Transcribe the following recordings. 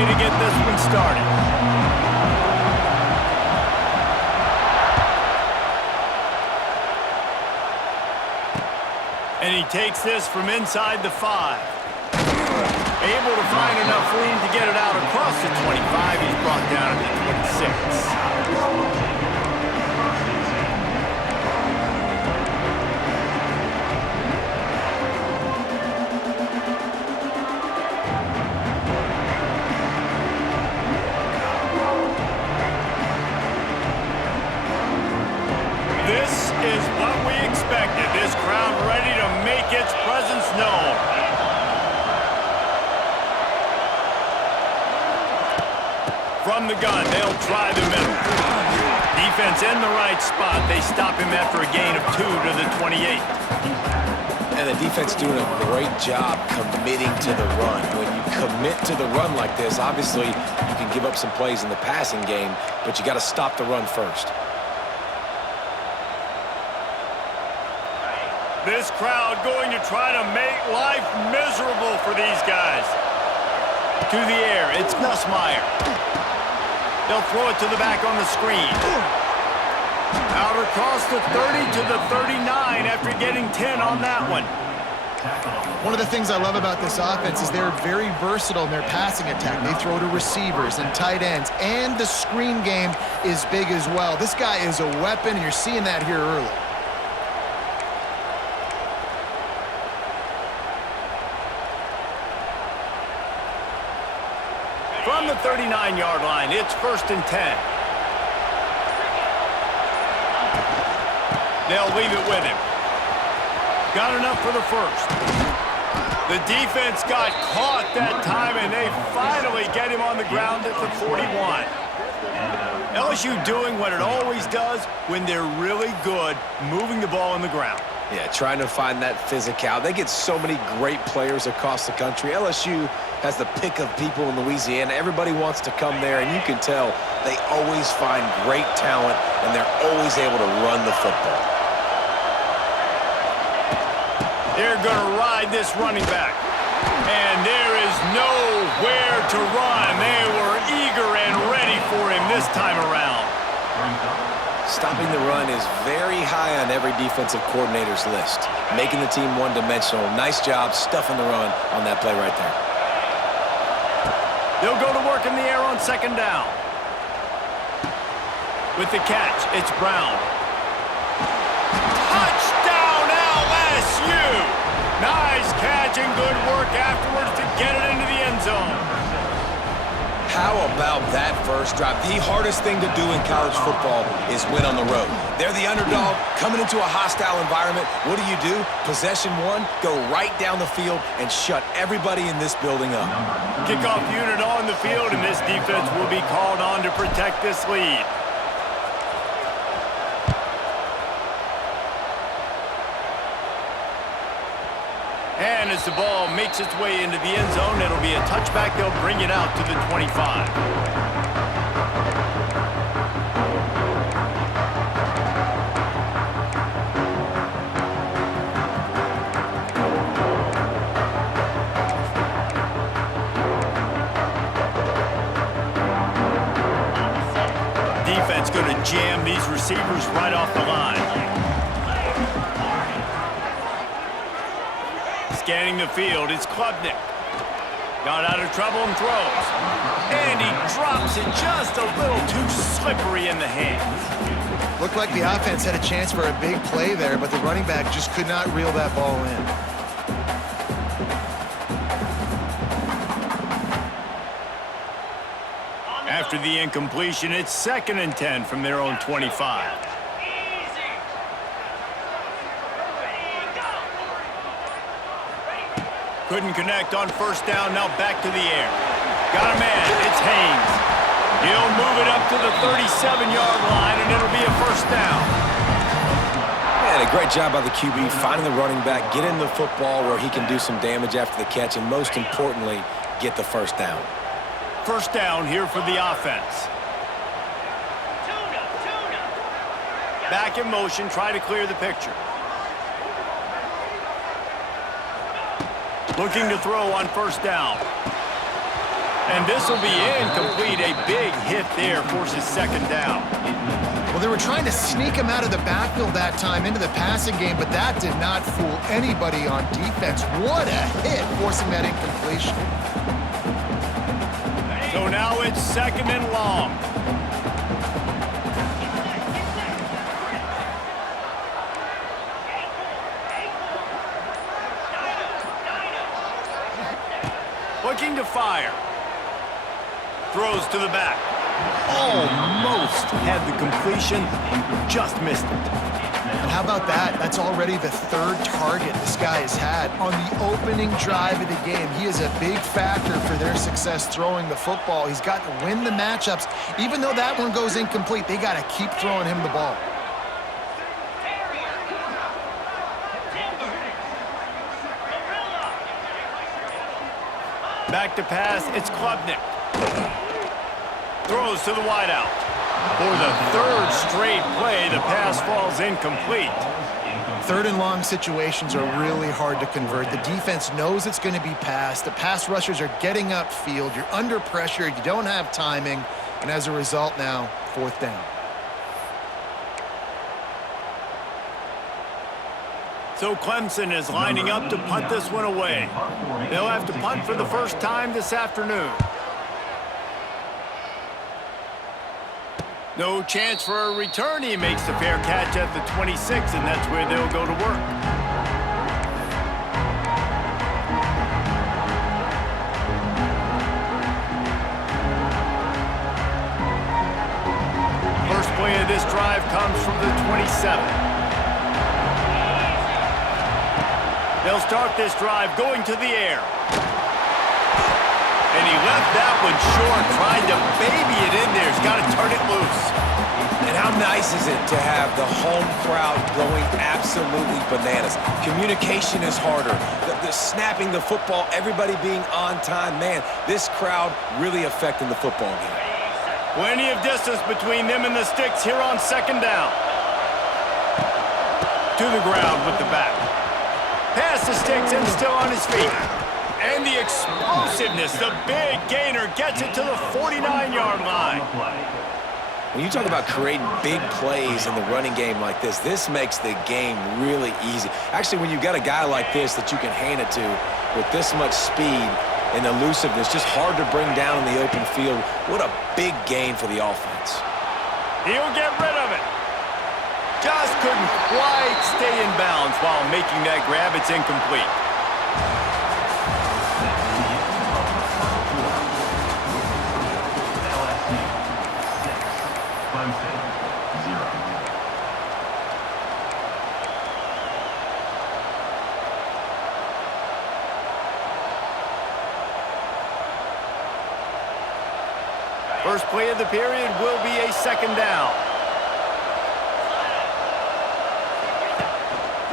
way to get this one started. And he takes this from inside the 5. Able to find enough room to get it out across the 25. He's brought down at the 26. This is what we expected. This crowd ready to make its presence known. From the gun, they'll try the middle. Defense in the right spot. They stop him after a gain of 2 to the 28. And the defense doing a great job committing to the run. When you commit to the run like this, obviously you can give up some plays in the passing game, but you got to stop the run first. This crowd going to try to make life miserable for these guys. To the air, it's Nussmeier. They'll throw it to the back on the screen. Out across the 30 to the 39 after getting 10 on that one. One of the things I love about this offense is they're very versatile in their passing attack. They throw to receivers and tight ends, and the screen game is big as well. This guy is a weapon, and you're seeing that here early. From the 39-yard line, it's 1st and 10. They'll leave it with him. Got enough for the first. The defense got caught that time, and they finally get him on the ground at the 41. LSU doing what it always does when they're really good, moving the ball on the ground. Yeah, trying to find that physicality. They get so many great players across the country. LSU has the pick of people in Louisiana. Everybody wants to come there, and you can tell they always find great talent, and they're always able to run the football. They're going to ride this running back. And there is nowhere to run. They were eager and ready for him this time around. Stopping the run is very high on every defensive coordinator's list. Making the team one-dimensional. Nice job stuffing the run on that play right there. They'll go to work in the air on 2nd down. With the catch, it's Brown. Touchdown LSU! Nice catch and good work afterwards to get it into the end zone. How about that first drive? The hardest thing to do in college football is win on the road. They're the underdog, coming into a hostile environment. What do? Possession one, go right down the field and shut everybody in this building up. Kickoff unit on the field, and this defense will be called on to protect this lead. And as the ball makes its way into the end zone, it'll be a touchback. They'll bring it out to the 25. Defense going to jam these receivers right off the line. Scanning the field, it's Klubnik. Got out of trouble and throws. And he drops it just a little too slippery in the hands. Looked like the offense had a chance for a big play there, but the running back just could not reel that ball in. After the incompletion, it's 2nd and 10 from their own 25. Couldn't connect on 1st down, now back to the air. Got a man, it's Haynes. He'll move it up to the 37-yard line, and it'll be a 1st down. Man, a great job by the QB, finding the running back, getting the football where he can do some damage after the catch, and most importantly, get the 1st down. 1st down here for the offense. Back in motion, try to clear the picture. Looking to throw on 1st down. And this will be incomplete. A big hit there forces second down. Well, they were trying to sneak him out of the backfield that time into the passing game, but that did not fool anybody on defense. What a hit, forcing that incompletion. So now it's second and long. Looking to fire. Throws to the back. Almost had the completion, just missed it. And how about that? That's already the third target this guy has had on the opening drive of the game. He is a big factor for their success throwing the football. He's got to win the matchups. Even though that one goes incomplete, they got to keep throwing him the ball. Back to pass, it's Klubnik. Throws to the wideout. For the third straight play, the pass falls incomplete. Third and long situations are really hard to convert. The defense knows it's going to be passed. The pass rushers are getting upfield. You're under pressure. You don't have timing. And as a result now, fourth down. So Clemson is lining up to punt this one away. They'll have to punt for the first time this afternoon. No chance for a return. He makes the fair catch at the 26, and that's where they'll go to work. First play of this drive comes from the 27. They'll start this drive going to the air. And he left that one short, trying to baby it in there. He's got to turn it loose. And how nice is it to have the home crowd going absolutely bananas? Communication is harder. The snapping the football, everybody being on time. Man, this crowd really affecting the football game. Plenty of distance between them and the sticks here on second down. To the ground with the back. Past the sticks and still on his feet. And the explosiveness, the big gainer gets it to the 49-yard line. When you talk about creating big plays in the running game like this makes the game really easy. Actually, when you've got a guy like this that you can hand it to with this much speed and elusiveness, just hard to bring down in the open field, what a big gain for the offense. He'll get rid of it. Just couldn't quite stay in bounds while making that grab. It's incomplete. First play of the period will be a second down.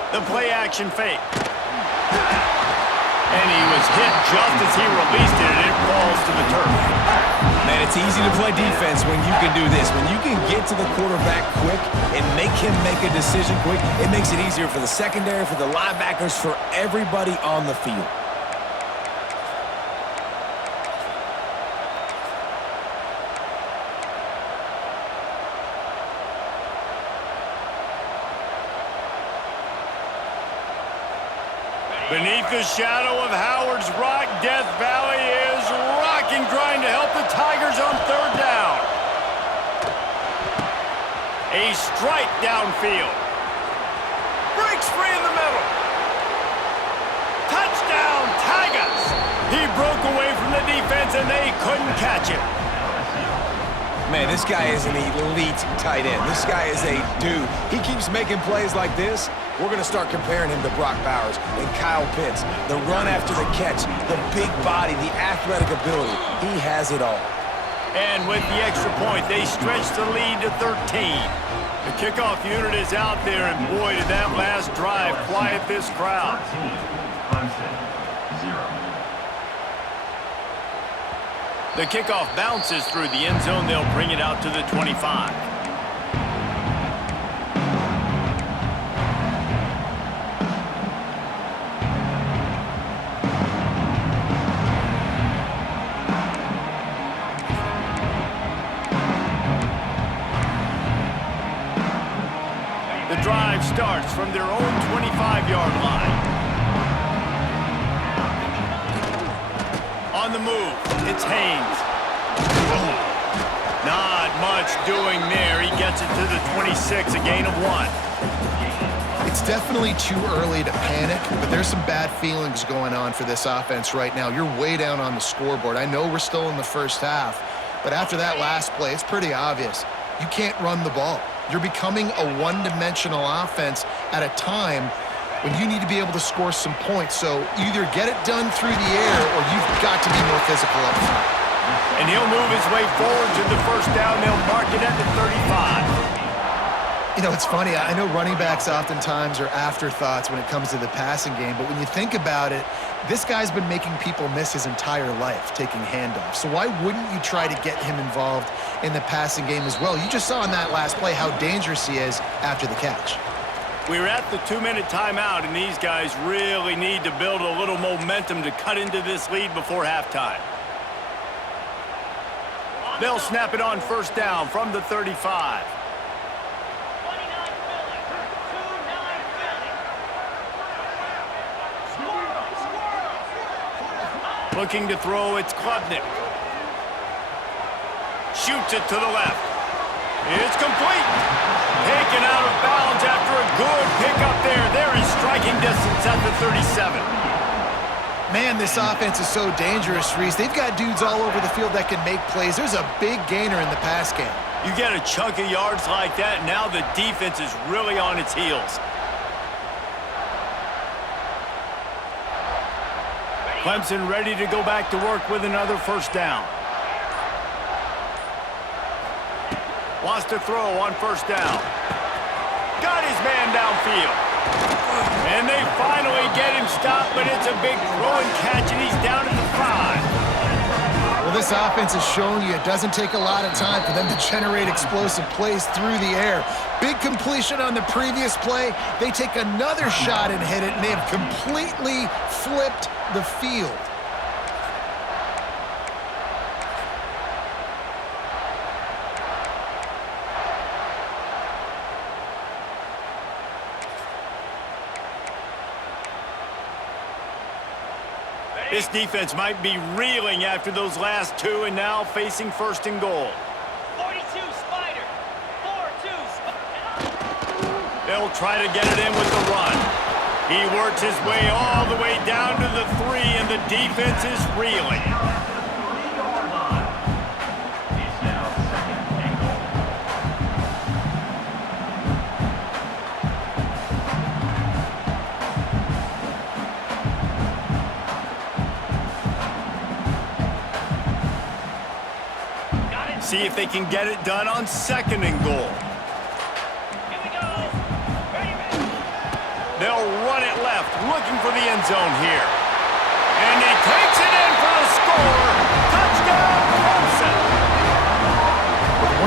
The play action fake. And he was hit just as he released it, and it falls to the turf. Man, it's easy to play defense when you can do this. When you can get to the quarterback quick and make him make a decision quick, it makes it easier for the secondary, for the linebackers, for everybody on the field. Beneath the shadow of Howard's Rock, Death Valley is rocking, trying to help the Tigers on third down. A strike downfield. Breaks free in the middle. Touchdown, Tigers! He broke away from the defense, and they couldn't catch it. Man, this guy is an elite tight end. This guy is a dude. He keeps making plays like this. We're going to start comparing him to Brock Bowers and Kyle Pitts. The run after the catch, the big body, the athletic ability. He has it all. And with the extra point, they stretch the lead to 13. The kickoff unit is out there, and boy, did that last drive quiet this crowd. The kickoff bounces through the end zone. They'll bring it out to the 25. drive starts from their own 25-yard line. On the move, it's Haynes. Not much doing there. He gets it to the 26, a gain of 1. It's definitely too early to panic, but there's some bad feelings going on for this offense right now. You're way down on the scoreboard. I know we're still in the first half, but after that last play, it's pretty obvious. You can't run the ball. You're becoming a one-dimensional offense at a time when you need to be able to score some points. So either get it done through the air or you've got to be more physical up front. And he'll move his way forward to the first down. They'll mark it at the 35. You know, it's funny. I know running backs oftentimes are afterthoughts when it comes to the passing game, but when you think about it, this guy's been making people miss his entire life taking handoffs. So why wouldn't you try to get him involved in the passing game as well? You just saw in that last play how dangerous he is after the catch. We're at the 2-minute timeout, and these guys really need to build a little momentum to cut into this lead before halftime. They'll snap it on first down from the 35. Looking to throw, it's Klubnik. Shoots it to the left. It's complete. Taken out of bounds after a good pickup there. They're in striking distance at the 37. Man, this offense is so dangerous, Reese. They've got dudes all over the field that can make plays. There's a big gainer in the pass game. You get a chunk of yards like that, now the defense is really on its heels. Clemson ready to go back to work with another first down. Wants to throw on first down. Got his man downfield. And they finally get him stopped, but it's a big throw and catch, and he's down at the 5. Well, this offense has shown you it doesn't take a lot of time for them to generate explosive plays through the air. Big completion on the previous play. They take another shot and hit it, and they have completely flipped the field. This defense might be reeling after those last two and now facing first and goal. 42 Spider. 4-2 Spider. They'll try to get it in with the run. He works his way all the way down to the 3, and the defense is reeling. See if they can get it done on second and goal. Here we go. Ready. They'll run it left, looking for the end zone here. And he takes it in for the score. Touchdown, Clemson.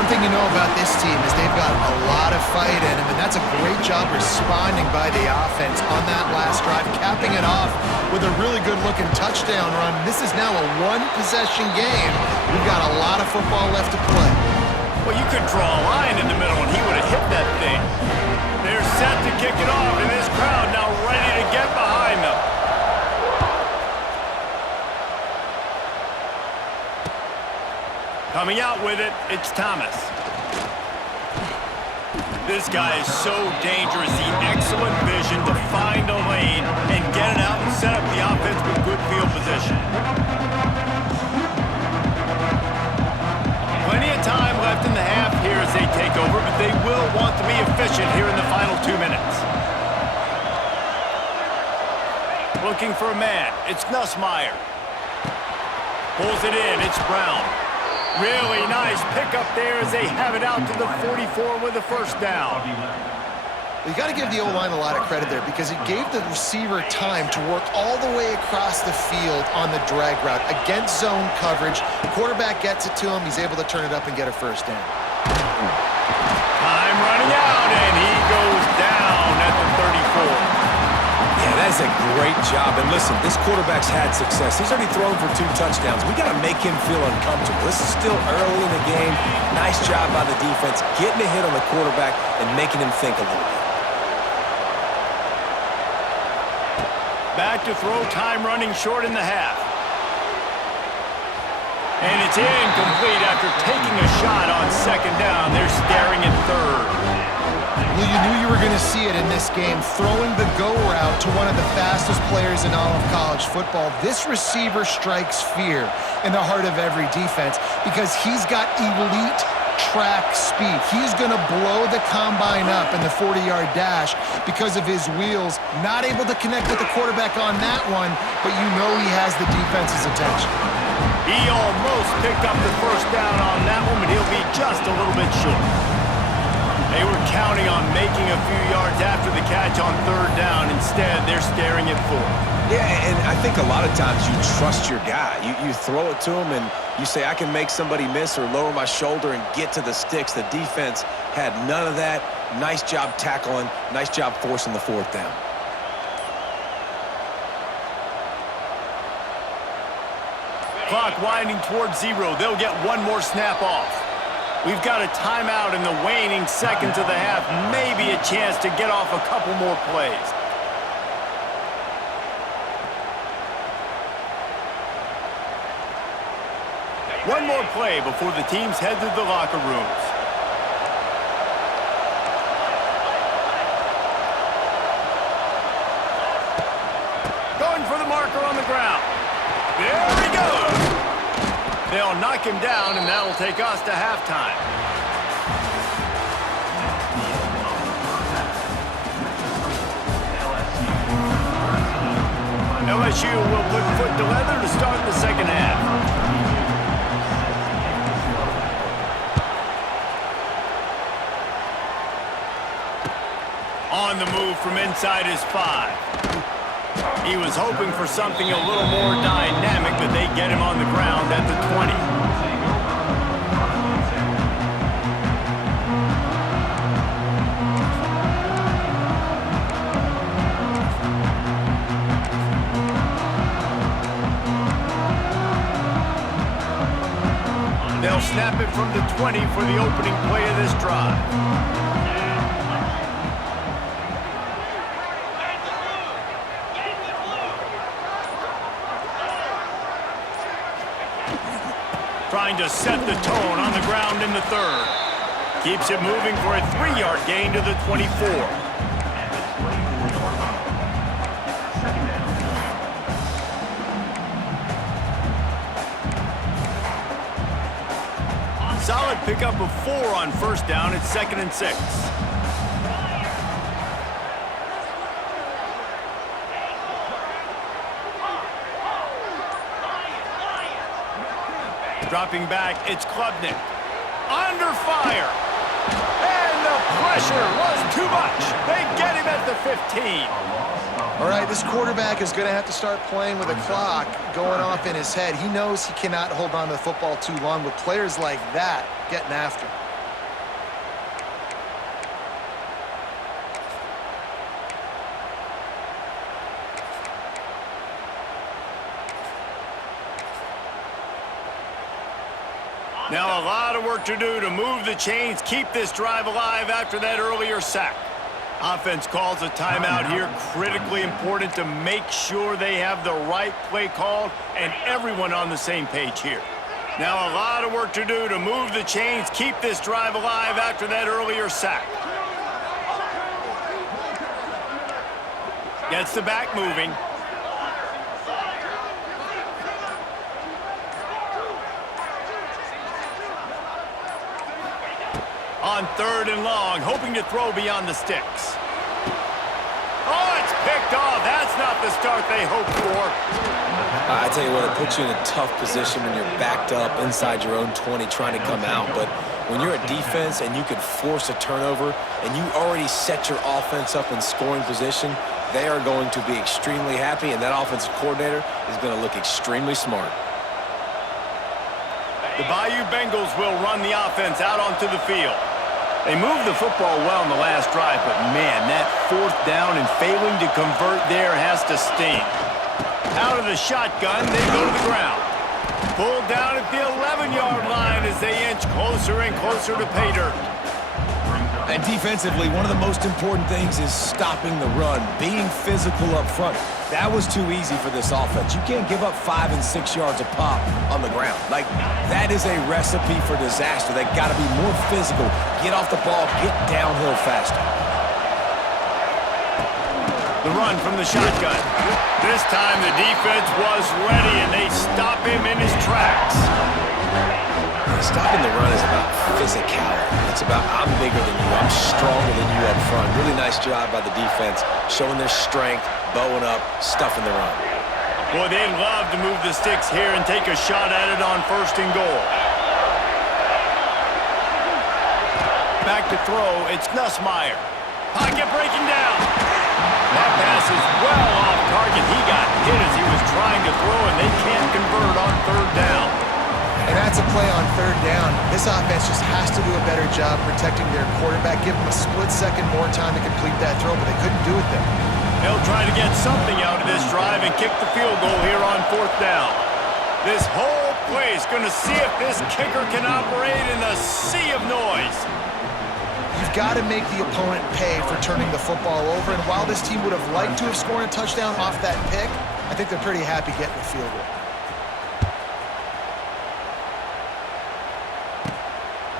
One thing you know about this team is they've got a lot of fight in them, and that's a great job responding by the offense on that last drive, capping it off with a really good-looking touchdown run. This is now a one-possession game. We've got a lot of football left to play. Well, you could draw a line in the middle, and he would have hit that thing. They're set to kick it off, and this crowd now ready to get behind them. Coming out with it, it's Thomas. This guy is so dangerous. The excellent vision to find a lane and get it out and set up the offense with good field position. Plenty of time left in the half here as they take over, but they will want to be efficient here in the final 2 minutes. Looking for a man. It's Nussmeier. Pulls it in. It's Brown. Really nice pickup there as they have it out to the 44 with the first down. You got to give the O-line a lot of credit there because it gave the receiver time to work all the way across the field on the drag route against zone coverage. The quarterback gets it to him. He's able to turn it up and get a first down. Time running out, and he goes down at the 34. Yeah, that's a great job. And listen, this quarterback's had success. He's already thrown for 2 touchdowns. We got to make him feel uncomfortable. This is still early in the game. Nice job by the defense, getting a hit on the quarterback and making him think a little bit. Back to throw, time running short in the half. And it's incomplete after taking a shot on second down. They're staring at third. Well, you knew you were going to see it in this game, throwing the go route to one of the fastest players in all of college football. This receiver strikes fear in the heart of every defense because he's got elite track speed. He's going to blow the combine up in the 40-yard dash because of his wheels. Not able to connect with the quarterback on that one, but you know he has the defense's attention. He almost picked up the first down on that one, but he'll be just a little bit short. They were counting on making a few yards after the catch on third down. Instead, they're staring at fourth. Yeah, and I think a lot of times you trust your guy. You throw it to him and you say, I can make somebody miss or lower my shoulder and get to the sticks. The defense had none of that. Nice job tackling. Nice job forcing the fourth down. Clock winding towards 0. They'll get one more snap off. We've got a timeout in the waning seconds of the half. Maybe a chance to get off a couple more plays. One more play before the teams head to the locker rooms. Going for the marker on the ground. There he goes. They'll knock him down, and that'll take us to halftime. LSU will put foot to leather to start the second half. On the move from inside his 5. He was hoping for something a little more dynamic, but they get him on the ground at the 20. They'll snap it from the 20 for the opening play of this drive. Trying to set the tone on the ground in the third. Keeps it moving for a 3-yard gain to the 24. Solid pickup of 4 on first down. It's 2nd and 6. Dropping back, it's Klubnik. Under fire. And the pressure was too much. They get him at the 15. All right, this quarterback is going to have to start playing with a clock going off in his head. He knows he cannot hold on to the football too long with players like that getting after him. Now a lot of work to do to move the chains, keep this drive alive after that earlier sack. Offense calls a timeout here, critically important to make sure they have the right play called and everyone on the same page here. Now a lot of work to do to move the chains, keep this drive alive after that earlier sack. Gets the back moving. On 3rd and long, hoping to throw beyond the sticks. Oh, it's picked off. That's not the start they hoped for. I tell you what, it puts you in a tough position when you're backed up inside your own 20 trying to come out. But when you're a defense and you can force a turnover and you already set your offense up in scoring position, they are going to be extremely happy, and that offensive coordinator is going to look extremely smart. The Bayou Bengals will run the offense out onto the field. They moved the football well in the last drive, but man, that 4th down and failing to convert there has to sting. Out of the shotgun, they go to the ground. Pulled down at the 11-yard line as they inch closer and closer to pay dirt. And defensively, one of the most important things is stopping the run, being physical up front. That was too easy for this offense. You can't give up 5 and 6 yards a pop on the ground. Like, that is a recipe for disaster. They got to be more physical, get off the ball, get downhill faster. The run from the shotgun. This time the defense was ready, and they stop him in his tracks. Stopping the run is about physicality. It's about I'm bigger than you, I'm stronger than you up front. Really nice job by the defense, showing their strength, bowing up, stuffing the run. Boy, they'd love to move the sticks here and take a shot at it on 1st and goal. Back to throw, it's Nussmeier. Pocket breaking down. That pass is well off target. He got hit as he was trying to throw, and they can't convert on 3rd down. And that's a play on 3rd down. This offense just has to do a better job protecting their quarterback, give them a split second more time to complete that throw, but they couldn't do it there. They'll try to get something out of this drive and kick the field goal here on 4th down. This whole play is going to see if this kicker can operate in the sea of noise. You've got to make the opponent pay for turning the football over, and while this team would have liked to have scored a touchdown off that pick, I think they're pretty happy getting the field goal.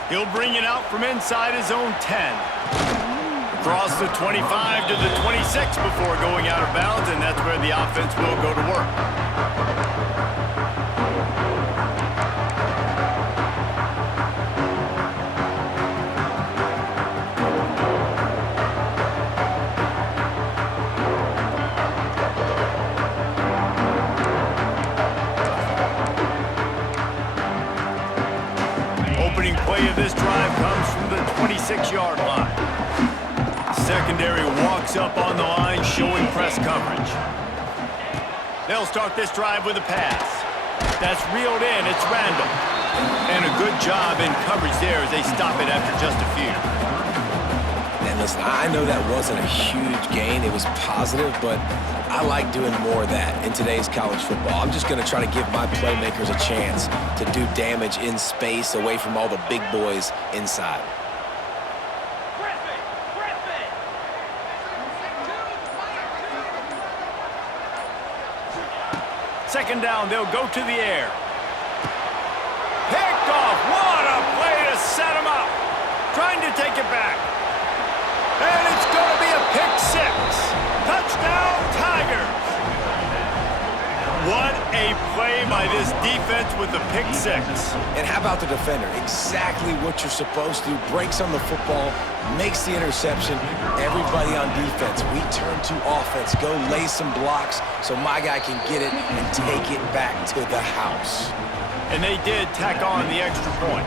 He'll bring it out from inside his own 10. Across the 25 to the 26 before going out of bounds, and that's where the offense will go to work. Opening play of this drive comes from the 26-yard line. Secondary walks up on the line, showing press coverage. They'll start this drive with a pass. That's reeled in. It's Randall. And a good job in coverage there as they stop it after just a few. And listen, I know that wasn't a huge gain. It was positive, but I like doing more of that in today's college football. I'm just going to try to give my playmakers a chance to do damage in space away from all the big boys inside. Second down, they'll go to the air. Picked off. What a play to set him up. Trying to take it back. And it's going to be a pick 6. Touchdown, Tigers. What a play by this defense with the pick 6. And how about the defender? Exactly what you're supposed to. Breaks on the football, makes the interception. Everybody on defense, we turn to offense. Go lay some blocks so my guy can get it and take it back to the house. And they did tack on the extra point.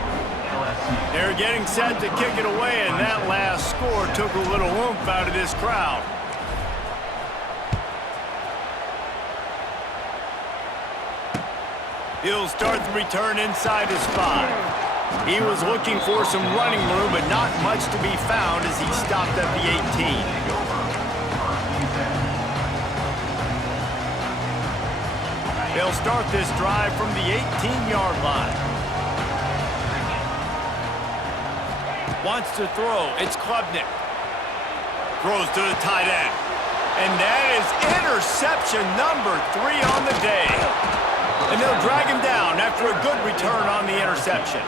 They're getting set to kick it away, and that last score took a little oomph out of this crowd. He'll start the return inside his 5. He was looking for some running room, but not much to be found as he stopped at the 18. They'll start this drive from the 18-yard line. Wants to throw. It's Klubnik. Throws to the tight end. And that is interception number 3 on the day. And they'll drag him down after a good return on the interception.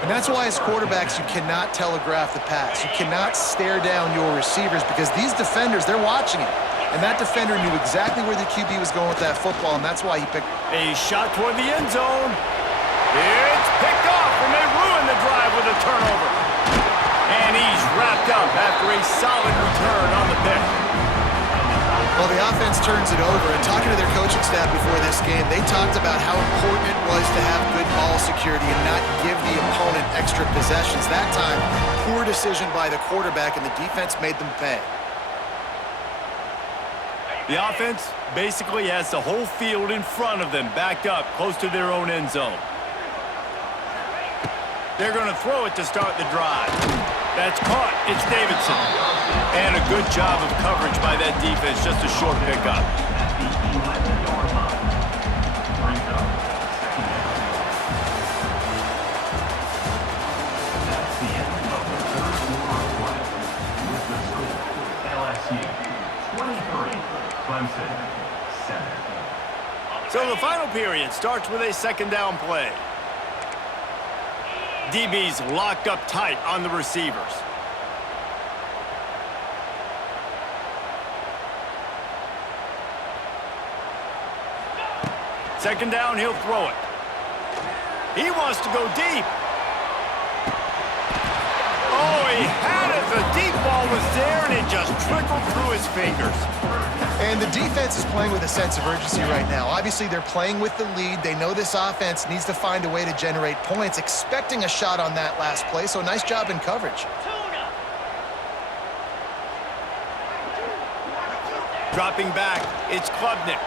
And that's why as quarterbacks, you cannot telegraph the pass. You cannot stare down your receivers because these defenders, they're watching it. And that defender knew exactly where the QB was going with that football, and that's why he picked. A shot toward the end zone. It's picked off, and they ruin the drive with a turnover. And he's wrapped up after a solid return on the pick. Well, the offense turns it over, and talking to their coaching staff before this game, they talked about how important it was to have good ball security and not give the opponent extra possessions. That time, poor decision by the quarterback, and the defense made them pay. The offense basically has the whole field in front of them, backed up close to their own end zone. They're going to throw it to start the drive. That's caught. It's Davidson. And a good job of coverage by that defense, just a short pickup. Clemson, 7. So the final period starts with a second down play. DB's locked up tight on the receivers. Second down, he'll throw it. He wants to go deep. Oh, he had it. The deep ball was there, and it just trickled through his fingers. And the defense is playing with a sense of urgency right now. Obviously, they're playing with the lead. They know this offense needs to find a way to generate points, expecting a shot on that last play, so nice job in coverage. Tuna. Dropping back, it's Klubnik.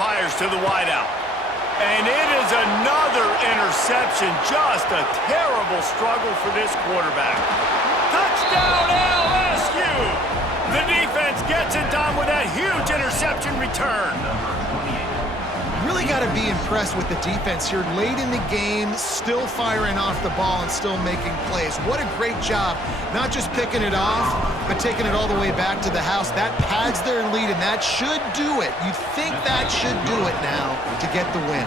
Fires to the wideout. And it is another interception. Just a terrible struggle for this quarterback. Touchdown, LSU! The defense gets it done with that huge interception return. Really got to be impressed with the defense here late in the game, still firing off the ball and still making plays. What a great job, not just picking it off, but taking it all the way back to the house. That pads their lead, and that should do it. You think that should do it now to get the win.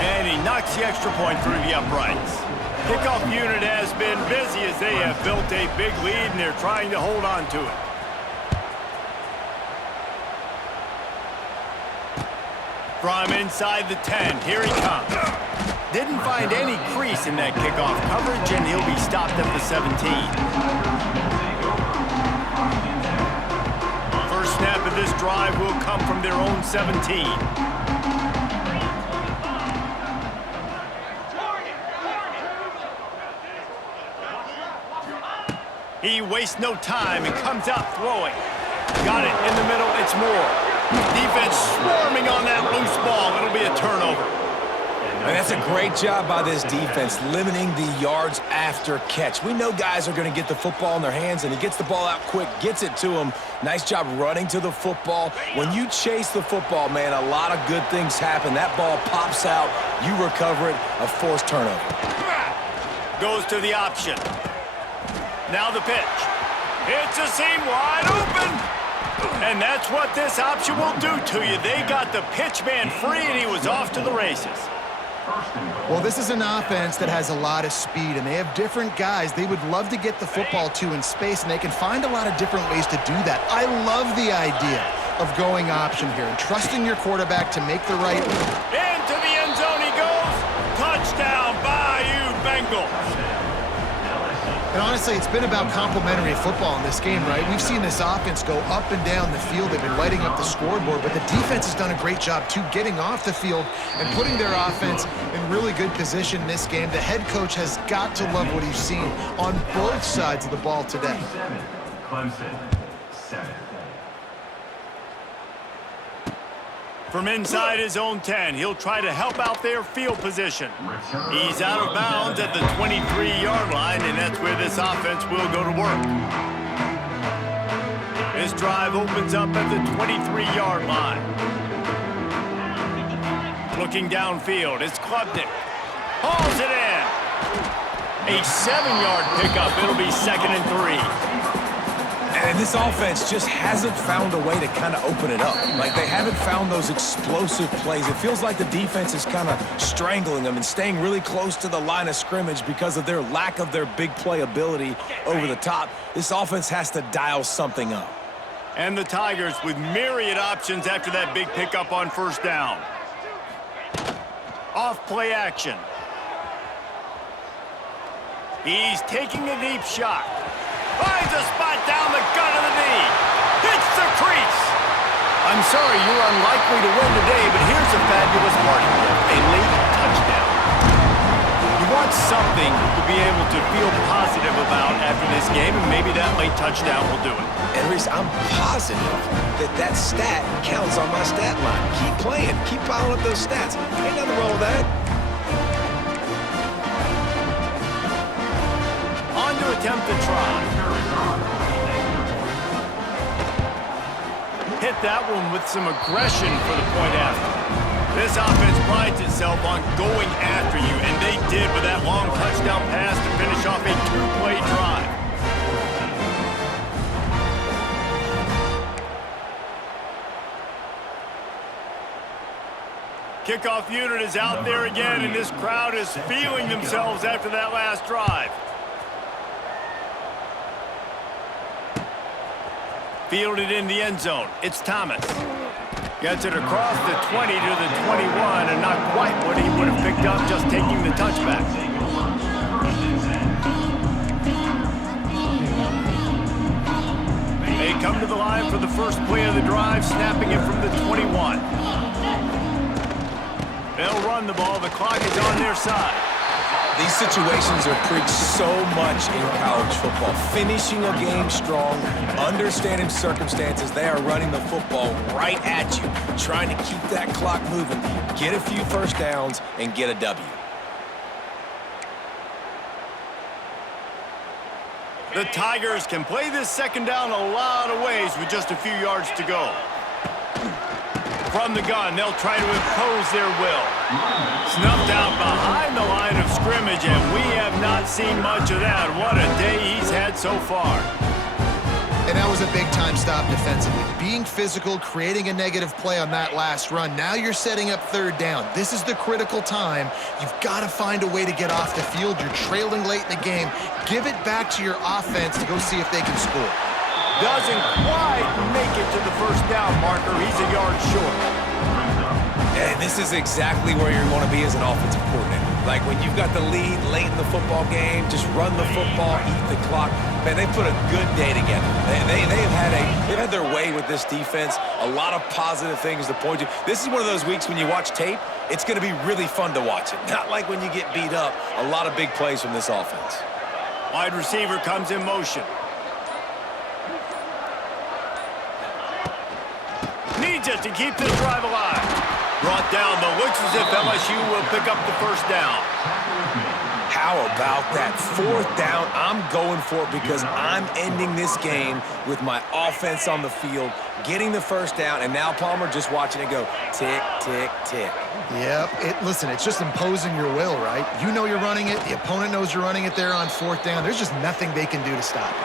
And he knocks the extra point through the uprights. Kickoff unit has been busy as they have built a big lead, and they're trying to hold on to it. From inside the 10, here he comes. Didn't find any crease in that kickoff coverage, and he'll be stopped at the 17. First snap of this drive will come from their own 17. He wastes no time and comes out throwing. Got it in the middle, it's Moore. Defense swarming on that loose ball. It'll be a turnover. And that's a great job by this defense, limiting the yards after catch. We know guys are going to get the football in their hands, and he gets the ball out quick, gets it to him. Nice job running to the football. When you chase the football, man, a lot of good things happen. That ball pops out, you recover it, a forced turnover. Goes to the option. Now the pitch. It's a seam wide open. And that's what this option will do to you. They got the pitch man free, and he was off to the races. Well, this is an offense that has a lot of speed, and they have different guys they would love to get the football to in space, and they can find a lot of different ways to do that. I love the idea of going option here and trusting your quarterback to make the right move. Into the end zone he goes. Touchdown, Bayou Bengals. And honestly, it's been about complementary football in this game, right? We've seen this offense go up and down the field. They've been lighting up the scoreboard, but the defense has done a great job, too, getting off the field and putting their offense in really good position in this game. The head coach has got to love what he's seen on both sides of the ball today. Clemson, 7. From inside his own 10, he'll try to help out their field position. He's out of bounds at the 23-yard line, and that's where this offense will go to work. This drive opens up at the 23-yard line. Looking downfield, it's Klubnik. Hauls it in. A 7-yard pickup. It'll be 2nd and 3. And this offense just hasn't found a way to kind of open it up. Like, they haven't found those explosive plays. It feels like the defense is kind of strangling them and staying really close to the line of scrimmage because of their lack of their big play ability over the top. This offense has to dial something up. And the Tigers with myriad options after that big pickup on first down. Off play action. He's taking a deep shot. Finds a spot down the gut of the knee. Hits the crease. I'm sorry you're unlikely to win today, but here's a fabulous party gift. A late touchdown. You want something to be able to feel positive about after this game, and maybe that late touchdown will do it. And Reese, I'm positive that stat counts on my stat line. Keep playing. Keep piling up those stats. Ain't nothing wrong with that. On to attempt to try. Hit that one with some aggression for the point after. This offense prides itself on going after you, and they did with that long touchdown pass to finish off a 2-play drive. Kickoff unit is out there again, and this crowd is feeling themselves after that last drive. Fielded in the end zone. It's Thomas. Gets it across the 20 to the 21, and not quite what he would have picked up just taking the touchback. They come to the line for the first play of the drive, snapping it from the 21. They'll run the ball. The clock is on their side. These situations are preached so much in college football. Finishing a game strong, understanding circumstances. They are running the football right at you, trying to keep that clock moving, get a few first downs, and get a W. The Tigers can play this second down a lot of ways with just a few yards to go. From the gun, they'll try to impose their will. Snuffed out behind the line of scrimmage, and we have not seen much of that. What a day he's had so far. And that was a big-time stop defensively. Being physical, creating a negative play on that last run. Now you're setting up third down. This is the critical time. You've got to find a way to get off the field. You're trailing late in the game. Give it back to your offense to go see if they can score. Doesn't quite make it to the first down marker. He's a yard short. And this is exactly where you want to be as an offensive coordinator. Like when you've got the lead late in the football game, just run the football, eat the clock. Man, they put a good day together. They've had their way with this defense. A lot of positive things to point to. This is one of those weeks when you watch tape, it's going to be really fun to watch it. Not like when you get beat up. A lot of big plays from this offense. Wide receiver comes in motion. Needs it to keep this drive alive. Brought down, but looks as if LSU will pick up the first down. How about that fourth down? I'm going for it because I'm ending this game with my offense on the field, getting the first down, and now Palmer just watching it go tick, tick, tick. Yep. Listen, it's just imposing your will, right? You know you're running it. The opponent knows you're running it there on fourth down. There's just nothing they can do to stop it.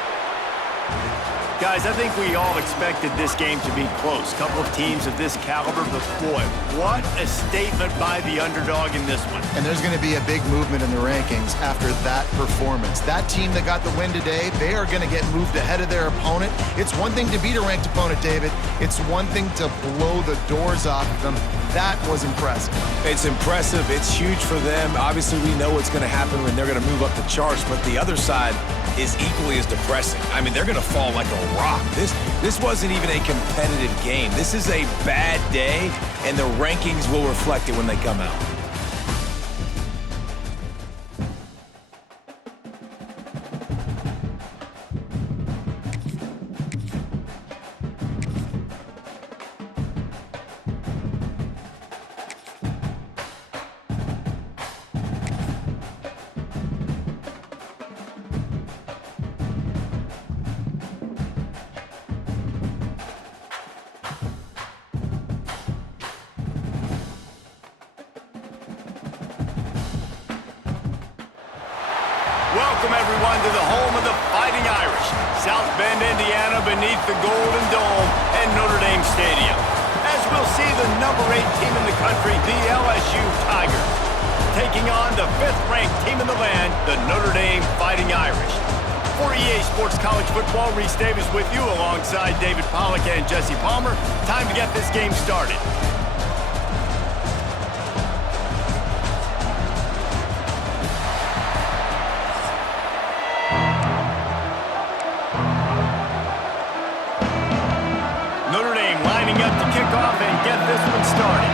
Guys, I think we all expected this game to be close. Couple of teams of this caliber, but boy, what a statement by the underdog in this one. And there's going to be a big movement in the rankings after that performance. That team that got the win today, they are going to get moved ahead of their opponent. It's one thing to beat a ranked opponent, David. It's one thing to blow the doors off of them. That was impressive. It's impressive. It's huge for them. Obviously, we know what's going to happen when they're going to move up the charts, but the other side is equally as depressing. I mean, they're going to fall like a rock. This wasn't even a competitive game. This is a bad day, and the rankings will reflect it when they come out. Welcome, everyone, to the home of the Fighting Irish. South Bend, Indiana, beneath the Golden Dome and Notre Dame Stadium. As we'll see the number 8 team in the country, the LSU Tigers, taking on the 5th-ranked team in the land, the Notre Dame Fighting Irish. For EA Sports College Football, Reese Davis with you alongside David Pollack and Jesse Palmer. Time to get this game started. Notre Dame lining up to kick off and get this one started.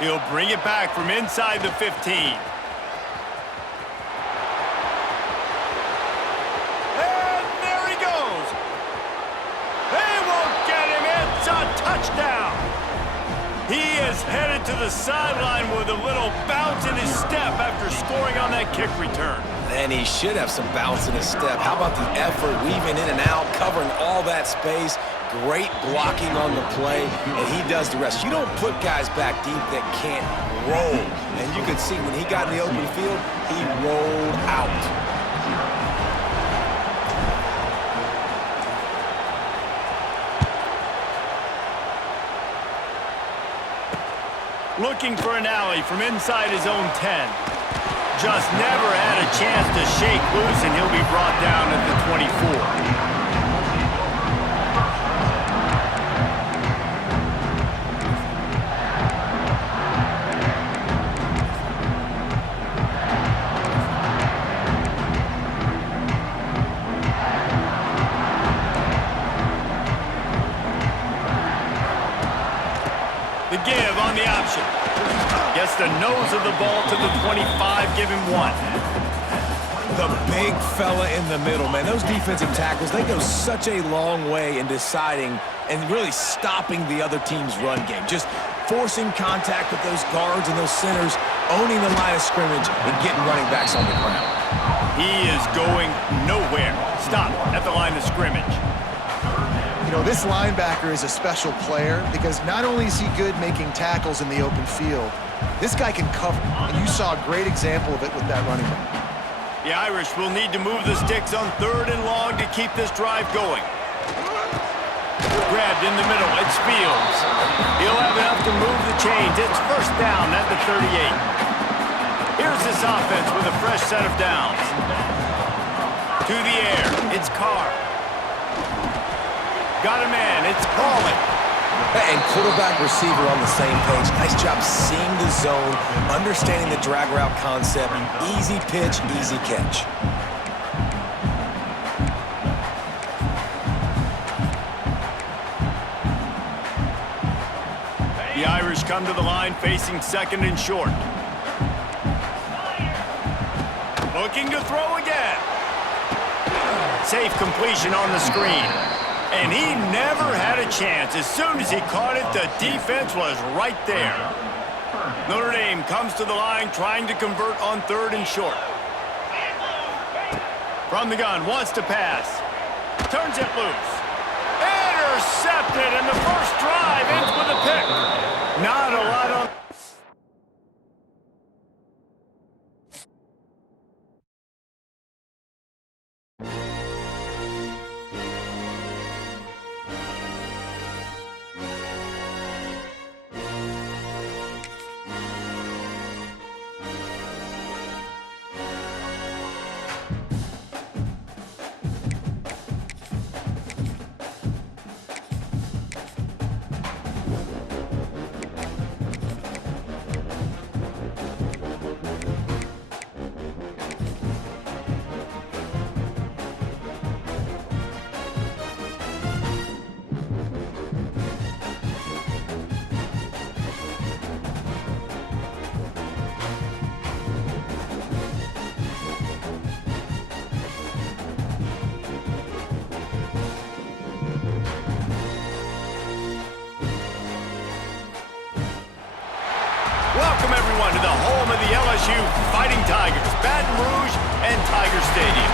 He'll bring it back from inside the 15. And there he goes. They won't get him. It's a touchdown. He is headed to the sideline with a little bounce in his step after scoring on that kick return. And he should have some bounce in his step. How about the effort, weaving in and out, covering all that space? great blocking on the play, and he does the rest. You don't put guys back deep that can't roll. And you can see when he got in the open field, he rolled out. Looking for an alley from inside his own 10. Just never had a chance to shake loose, and he'll be brought down at the 24. The give on the option. Gets the nose of the ball to the 25, give him 1. The big fella in the middle, man. Those defensive tackles, they go such a long way in deciding and really stopping the other team's run game. Just forcing contact with those guards and those centers, owning the line of scrimmage and getting running backs on the ground. He is going nowhere. Stop at the line of scrimmage. You know, this linebacker is a special player because not only is he good making tackles in the open field, this guy can cover, and you saw a great example of it with that running back. The Irish will need to move the sticks on 3rd and long to keep this drive going. Grabbed in the middle, it's Fields. He'll have enough to move the chains. It's 1st down at the 38. Here's this offense with a fresh set of downs. To the air, it's Carr. Got a man, it's Pauling. And quarterback receiver on the same page. Nice job seeing the zone, understanding the drag route concept. Easy pitch, easy catch. The Irish come to the line facing 2nd and short. Looking to throw again. Safe completion on the screen. And he never had a chance. As soon as he caught it, the defense was right there. Notre Dame comes to the line trying to convert on 3rd and short. From the gun, wants to pass. Turns it loose. Intercepted, and the first drive ends with a pick. Not a lot on... Welcome, everyone, to the home of the LSU Fighting Tigers, Baton Rouge and Tiger Stadium.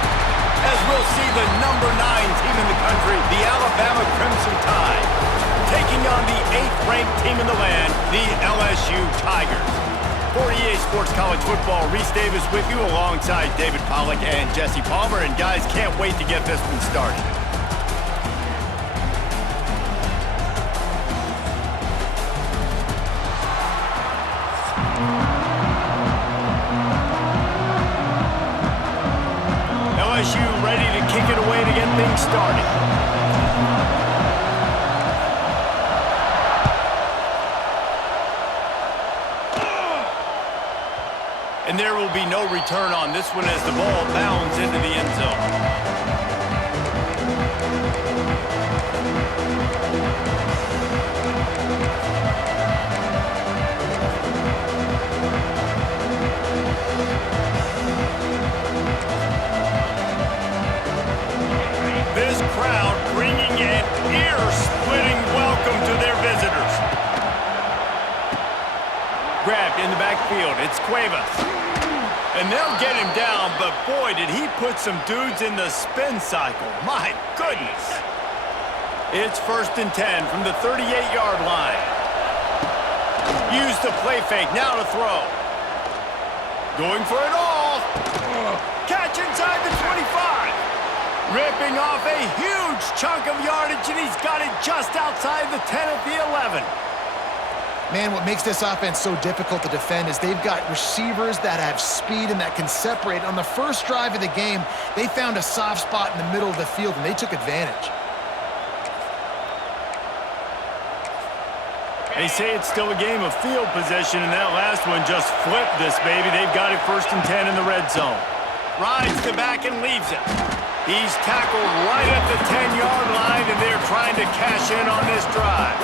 As we'll see the #9 team in the country, the Alabama Crimson Tide, taking on the 8th-ranked team in the land, the LSU Tigers. For EA Sports College Football, Reese Davis with you alongside David Pollack and Jesse Palmer. And guys, can't wait to get this one started. LSU ready to kick it away to get things started. And there will be no return on this one as the ball bounds into the end zone. This crowd bringing an ear-splitting welcome to their visitors. Grabbed in the backfield, it's Cuevas. And they'll get him down, but boy, did he put some dudes in the spin cycle. My goodness. It's 1st and 10 from the 38-yard line. Use the play fake, now to throw. Going for it all. Catch inside the 25. Ripping off a huge chunk of yardage, and he's got it just outside the 10 at the 11. Man, what makes this offense so difficult to defend is they've got receivers that have speed and that can separate. On the first drive of the game, they found a soft spot in the middle of the field, and they took advantage. They say it's still a game of field possession, and that last one just flipped this baby. They've got it 1st and 10 in the red zone. Rides the back and leaves it. He's tackled right at the 10-yard line, and they're trying to cash in on this drive.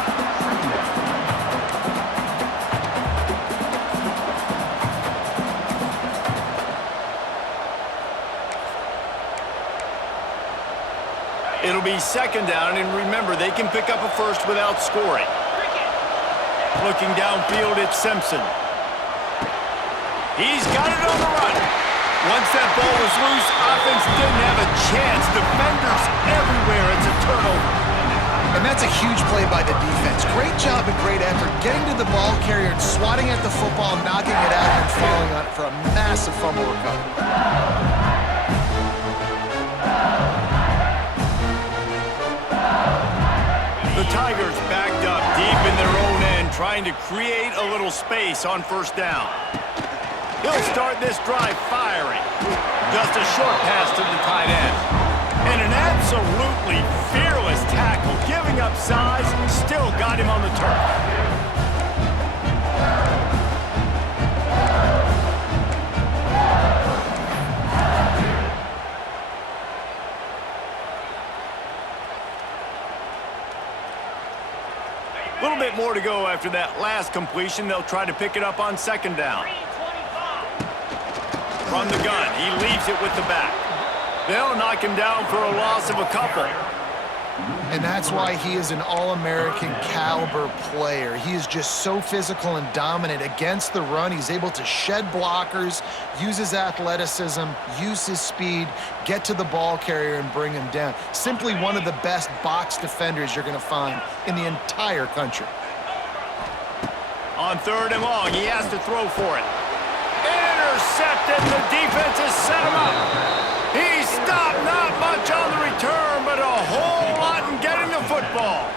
It'll be 2nd down, and remember, they can pick up a first without scoring. Looking downfield, it's Simpson. He's got it on the run. Once that ball was loose, offense didn't have a chance. Defenders everywhere. It's a turnover. And that's a huge play by the defense. Great job and great effort getting to the ball carrier and swatting at the football, knocking it out, and falling on it for a massive fumble recovery. The Tigers backed up deep in their own end, trying to create a little space on 1st down. He'll start this drive firing. Just a short pass to the tight end. And an absolutely fearless tackle, giving up size, still got him on the turf. A little bit more to go after that last completion. They'll try to pick it up on 2nd down. From the gun, he leaves it with the back. They'll knock him down for a loss of a couple. And that's why he is an All-American caliber player. He is just so physical and dominant against the run. He's able to shed blockers, use his athleticism, use his speed, get to the ball carrier and bring him down. Simply one of the best box defenders you're going to find in the entire country. On 3rd and long, he has to throw for it. Intercepted. The defense has set him up. He stopped, not much on the return, but a whole lot in getting the football.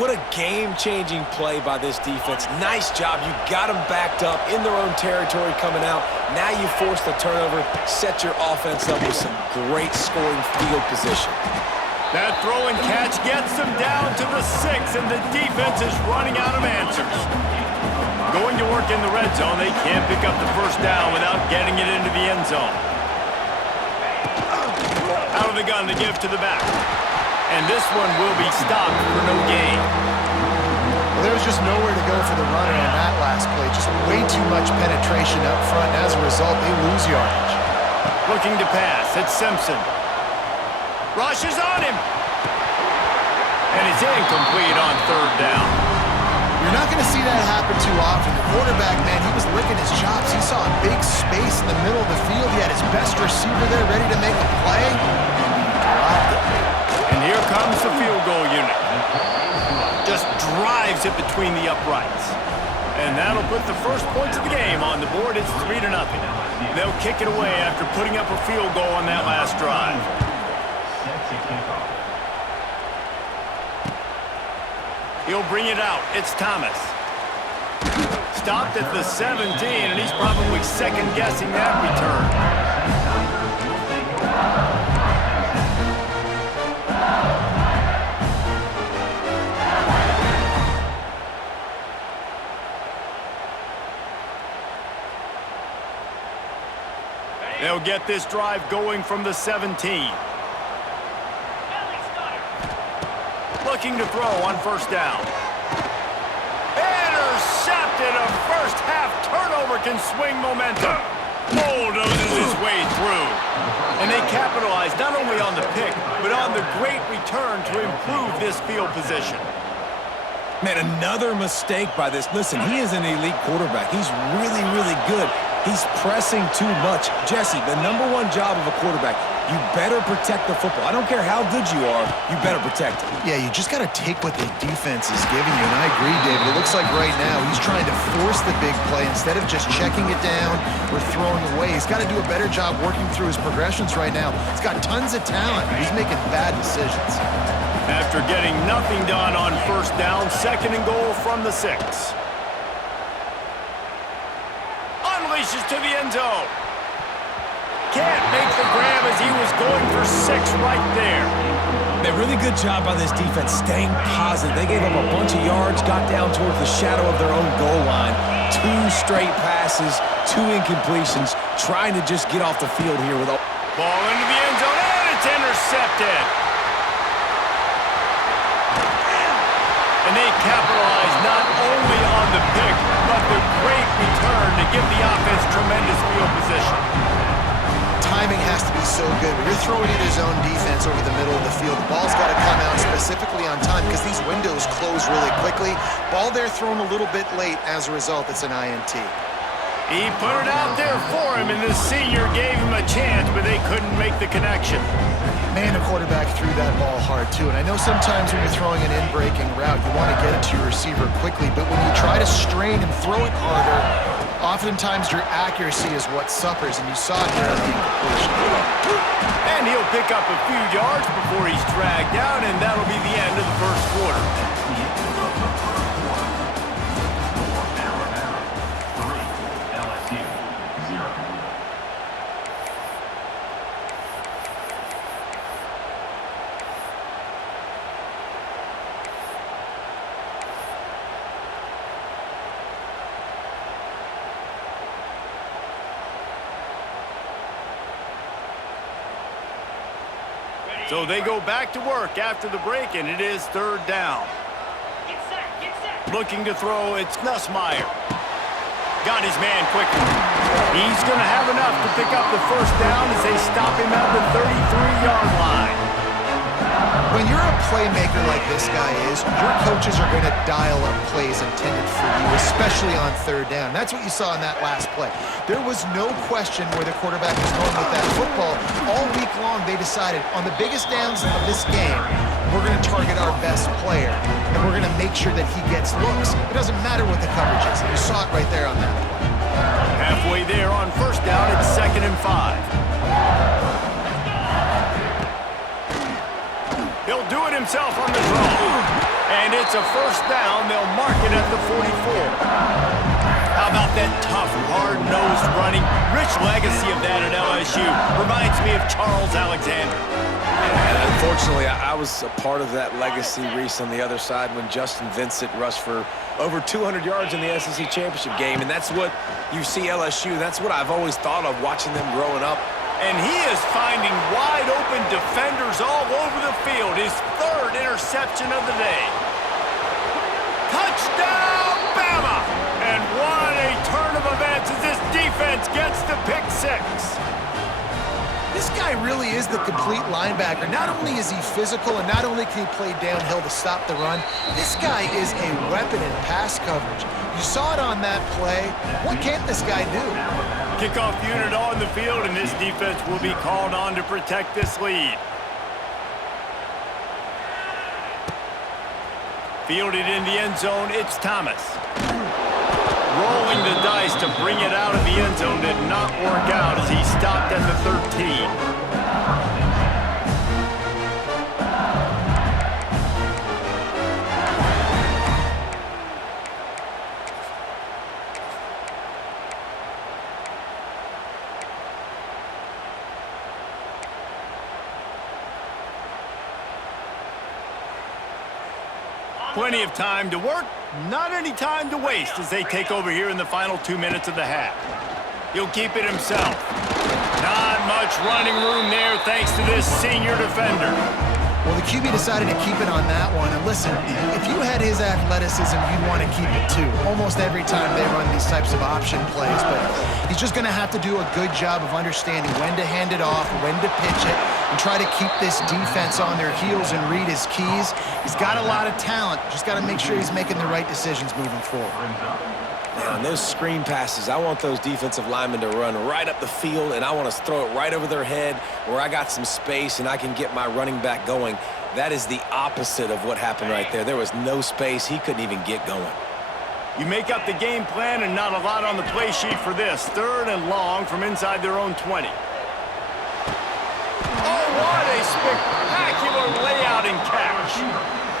What a game-changing play by this defense. Nice job. You got them backed up in their own territory coming out. Now you force the turnover, set your offense up with some great scoring field position. That throw and catch gets them down to the 6, and the defense is running out of answers. Going to work in the red zone, they can't pick up the 1st down without getting it into the end zone. Out of the gun, they give to the back. And this one will be stopped for no gain. Well, there was just nowhere to go for the runner on that last play. Just way too much penetration up front. And as a result, they lose yardage. Looking to pass, it's Simpson. Rushes on him. And it's incomplete on 3rd down. You're not going to see that happen too often. The quarterback, man, he was licking his chops. He saw a big space in the middle of the field. He had his best receiver there ready to make a play, and he dropped it. And here comes the field goal unit. Just drives it between the uprights. And that'll put the first points of the game on the board. It's 3-0. They'll kick it away after putting up a field goal on that last drive. Set to kick off. He'll bring it out. It's Thomas. Stopped at the 17, and he's probably second-guessing that return. They'll get this drive going from the 17. Looking to throw on 1st down. Intercepted. A first-half turnover can swing momentum. Bulldozes his way through. And they capitalize not only on the pick, but on the great return to improve this field position. Man, another mistake by this. Listen, he is an elite quarterback. He's really, really good. He's pressing too much. Jesse, the #1 job of a quarterback, You better protect the football. I don't care how good you are, you better protect it. Yeah, you just got to take what the defense is giving you, and I agree, David. It looks like right now he's trying to force the big play instead of just checking it down or throwing away. He's got to do a better job working through his progressions right now. He's got tons of talent. He's making bad decisions. After getting nothing done on first down, 2nd and goal from the 6. Unleashes to the end zone. Can't make the grab as he was going for 6 right there. A really good job by this defense staying positive. They gave up a bunch of yards, got down towards the shadow of their own goal line. 2 straight passes, 2 incompletions, trying to just get off the field here with a ball into the end zone, and it's intercepted. And they capitalize not only on the pick, but the great return to give the offense tremendous field position. Timing has to be so good. When you're throwing in his own defense over the middle of the field, the ball's got to come out specifically on time because these windows close really quickly. Ball there thrown a little bit late. As a result, it's an INT. He put it out there for him, and the senior gave him a chance, but they couldn't make the connection. Man, the quarterback threw that ball hard, too. And I know sometimes when you're throwing an in-breaking route, you want to get it to your receiver quickly. But when you try to strain and throw it harder, oftentimes your accuracy is what suffers, and you saw it there on the incompletion. And he'll pick up a few yards before he's dragged down, and that'll be the end of the first quarter. So they go back to work after the break, and it is 3rd down. Get set, get set. Looking to throw, it's Nussmeier. Got his man quickly. He's going to have enough to pick up the first down as they stop him at the 33-yard line. When you're a playmaker like this guy is, your coaches are going to dial up plays intended for you, especially on 3rd down. That's what you saw in that last play. There was no question where the quarterback was going with that football. All week long, they decided on the biggest downs of this game, we're going to target our best player, and we're going to make sure that he gets looks. It doesn't matter what the coverage is. You saw it right there on that play. Halfway there on first down, it's 2nd and 5. He'll do it himself on the draw. And it's a first down. They'll mark it at the 44. How about that tough, hard-nosed running? Rich legacy of that at LSU. Reminds me of Charles Alexander. And unfortunately, I was a part of that legacy, Reese, on the other side when Justin Vincent rushed for over 200 yards in the SEC Championship game. And that's what you see LSU. That's what I've always thought of watching them growing up. And he is finding wide-open defenders all over the field. His 3rd interception of the day. Touchdown, Bama! And what a turn of events as this defense gets the pick 6. This guy really is the complete linebacker. Not only is he physical and not only can he play downhill to stop the run, this guy is a weapon in pass coverage. You saw it on that play. What can't this guy do? Kickoff unit on the field, and this defense will be called on to protect this lead. Fielded in the end zone, it's Thomas. Rolling the dice to bring it out of the end zone did not work out as he stopped at the 13. Plenty of time to work, not any time to waste as they take over here in the final 2 minutes of the half. He'll keep it himself. Not much running room there thanks to this senior defender. Well, the QB decided to keep it on that one. And listen, if you had his athleticism, you'd want to keep it too. Almost every time they run these types of option plays. But he's just going to have to do a good job of understanding when to hand it off, when to pitch it, and try to keep this defense on their heels and read his keys. He's got a lot of talent. Just got to make sure he's making the right decisions moving forward. Now, on those screen passes, I want those defensive linemen to run right up the field, and I want to throw it right over their head where I got some space and I can get my running back going. That is the opposite of what happened right there. There was no space. He couldn't even get going. You make up the game plan and not a lot on the play sheet for this. 3rd and long from inside their own 20. Oh, what a spectacular layout and catch.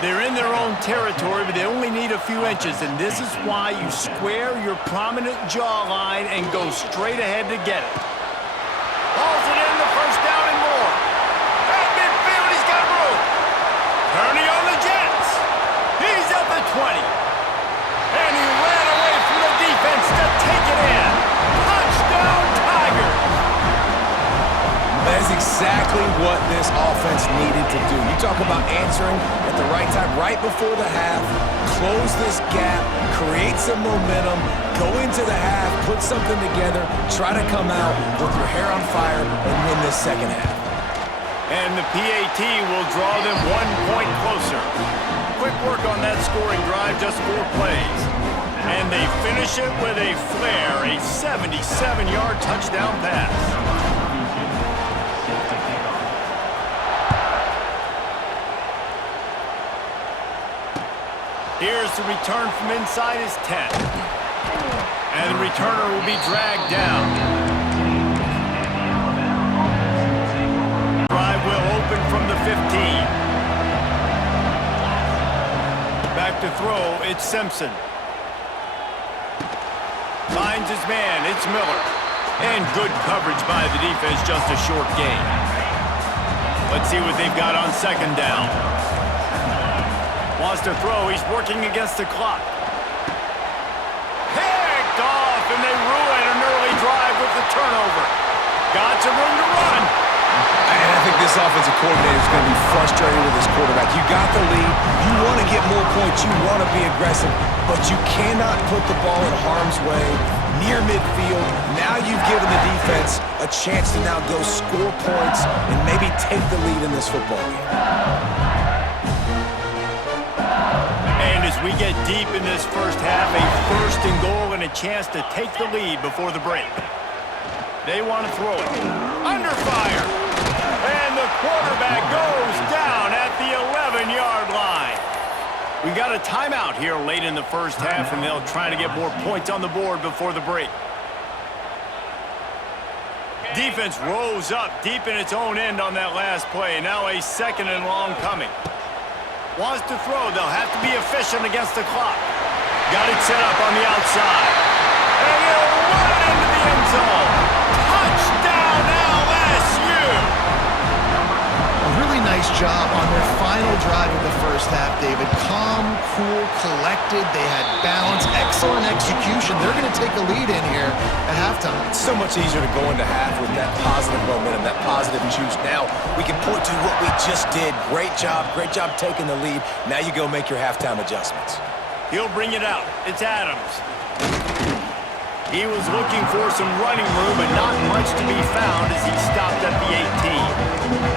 They're in their own territory, but they only need a few inches, and this is why you square your prominent jawline and go straight ahead to get it. Hauls it in, the first down and more. At midfield, he's got room. Turning on the Jets. He's at the 20. And he ran away from the defense to take it in. Touchdown, Tigers. That's exactly what this offense needed to do. You talk about answering at the right time, right before the half, close this gap, create some momentum, go into the half, put something together, try to come out with your hair on fire and win this second half. And the PAT will draw them 1 point closer. Quick work on that scoring drive, just 4 plays. And they finish it with a flair, a 77-yard touchdown pass. Here's the return from inside his 10. And the returner will be dragged down. Drive will open from the 15. Back to throw, it's Simpson. Finds his man, it's Miller. And good coverage by the defense, just a short gain. Let's see what they've got on 2nd down. Wants to throw, he's working against the clock. Picked off, and they ruin an early drive with the turnover. Got some room to run. And I think this offensive coordinator is going to be frustrated with his quarterback. You got the lead. You want to get more points. You want to be aggressive, but you cannot put the ball in harm's way near midfield. Now you've given the defense a chance to now go score points and maybe take the lead in this football game. And as we get deep in this first half, a 1st and goal and a chance to take the lead before the break. They want to throw it. Under fire. And the quarterback goes down at the 11-yard line. We got a timeout here late in the first half, and they'll try to get more points on the board before the break. Defense rose up deep in its own end on that last play. Now a 2nd and long coming. Wants to throw. They'll have to be efficient against the clock. Got it set up on the outside. And he'll run it into the end zone. Touchdown, LSU! A really nice job on their final drive of the first half, David. Calm, cool, collected. They had balance, excellent execution. They're going to take a lead in here at halftime. It's so much easier to go into half with that positive momentum, that positive juice. Now we can point to what we just did. Great job taking the lead. Now you go make your halftime adjustments. He'll bring it out. It's Adams. He was looking for some running room, but not much to be found as he stopped at the 18.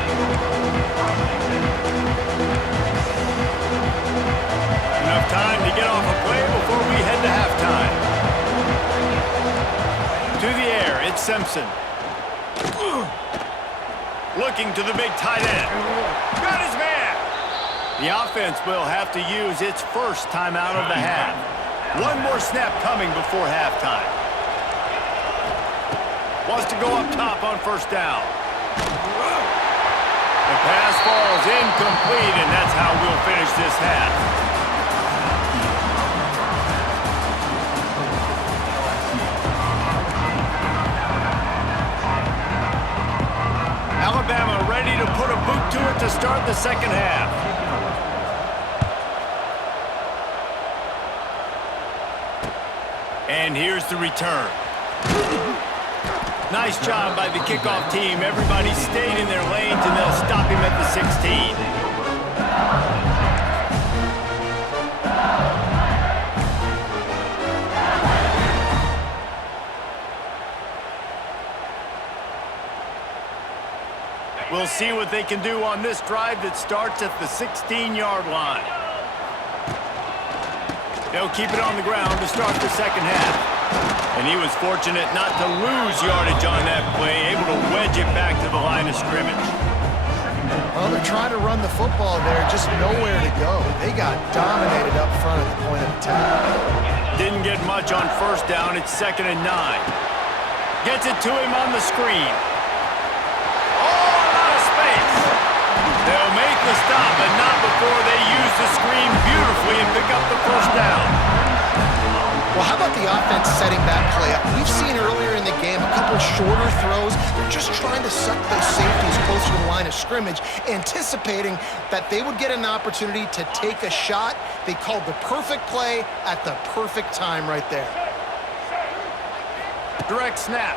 Enough time to get off a play before we head to halftime. To the air, it's Simpson. Looking to the big tight end. Got his man. The offense will have to use its first timeout of the half. One more snap coming before halftime. Wants to go up top on 1st down. The pass falls incomplete, and that's how we'll finish this half. Alabama ready to put a boot to it to start the second half. And here's the return. Nice job by the kickoff team. Everybody stayed in their lanes, and they'll stop him at the 16. We'll see what they can do on this drive that starts at the 16-yard line. They'll keep it on the ground to start the second half. And he was fortunate not to lose yardage on that play, able to wedge it back to the line of scrimmage. Well, they're trying to run the football there, just nowhere to go. They got dominated up front at the point of attack. Didn't get much on first down. It's 2nd and 9. Gets it to him on the screen. Oh, a lot of space. They'll make the stop, but not before they use the screen beautifully and pick up the first down. Well, how about the offense setting that play up? We've seen earlier in the game a couple shorter throws. They're just trying to suck those safeties closer to the line of scrimmage, anticipating that they would get an opportunity to take a shot. They called the perfect play at the perfect time right there. Direct snap.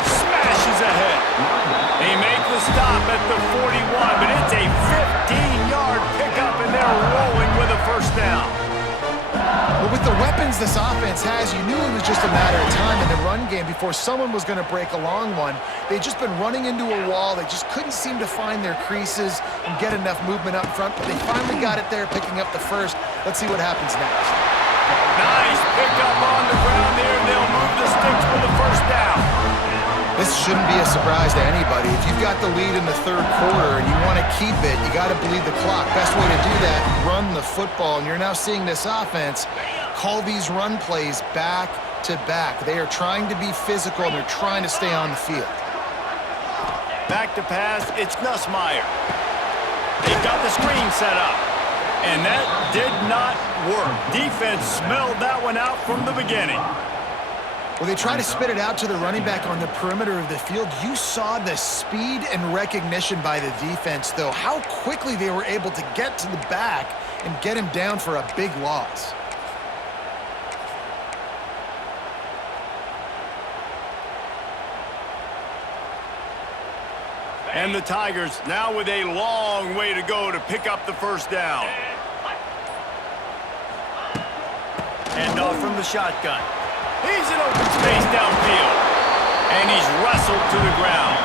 Smashes ahead. They make the stop at the 41, but it's a 15-yard pickup, and they're rolling with a first down. But with the weapons this offense has, you knew it was just a matter of time in the run game before someone was going to break a long one. They'd just been running into a wall. They just couldn't seem to find their creases and get enough movement up front, but they finally got it there, picking up the first. Let's see what happens next. Nice pickup on the ground there, and they'll move the sticks for the first down. This shouldn't be a surprise to anybody. If you've got the lead in the third quarter and you want to keep it, you got to bleed the clock. Best way to do that, run the football. And you're now seeing this offense call these run plays back to back. They are trying to be physical, and they're trying to stay on the field. Back to pass, it's Nussmeier. They've got the screen set up, and that did not work. Defense smelled that one out from the beginning. Well, they try to spit it out to the running back on the perimeter of the field. You saw the speed and recognition by the defense, though, how quickly they were able to get to the back and get him down for a big loss. And the Tigers now with a long way to go to pick up the first down. Hand off from the shotgun. He's in open space downfield. And he's wrestled to the ground.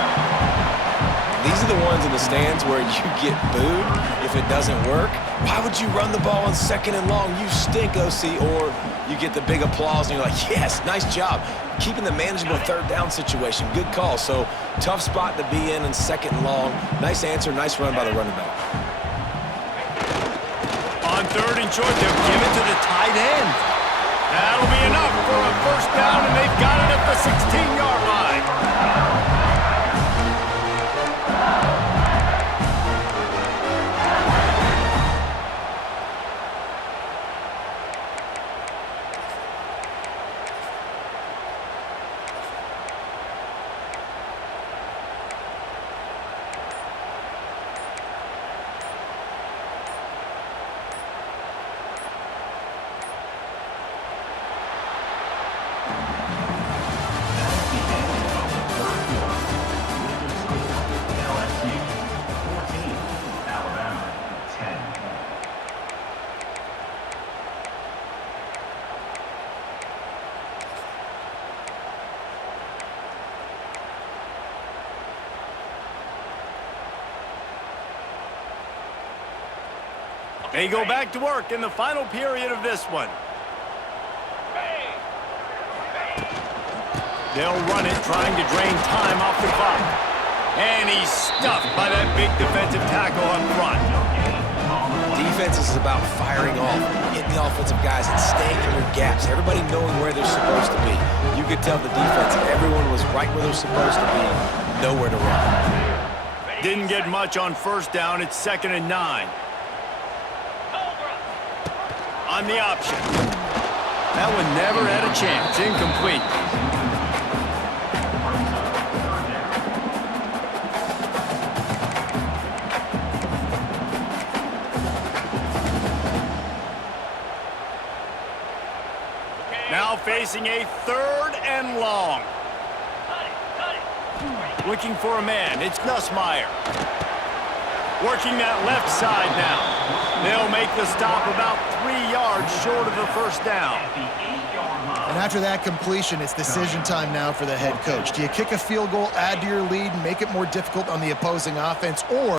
These are the ones in the stands where you get booed if it doesn't work. Why would you run the ball on 2nd and long? You stink, OC. Or you get the big applause and you're like, yes, nice job. Keeping the manageable third down situation. Good call. So tough spot to be in 2nd and long. Nice answer, nice run by the running back. On 3rd and short, they'll give it to the tight end. That'll be enough for a first down, and they've got it at the 16-yard line. They go back to work in the final period of this one. They'll run it, trying to drain time off the clock. And he's stuffed by that big defensive tackle up front. Defense is about firing off, hitting the offensive guys, and staying in your gaps. Everybody knowing where they're supposed to be. You could tell the defense, everyone was right where they're supposed to be, nowhere to run. Didn't get much on first down. It's 2nd and 9. On the option. That one never had a chance. Incomplete. Now facing a 3rd and long. Looking for a man. It's Nussmeier. Working that left side now. They'll make the stop about 3 yards short of the first down. And after that completion, it's decision time now for the head coach. Do you kick a field goal, add to your lead, and make it more difficult on the opposing offense, or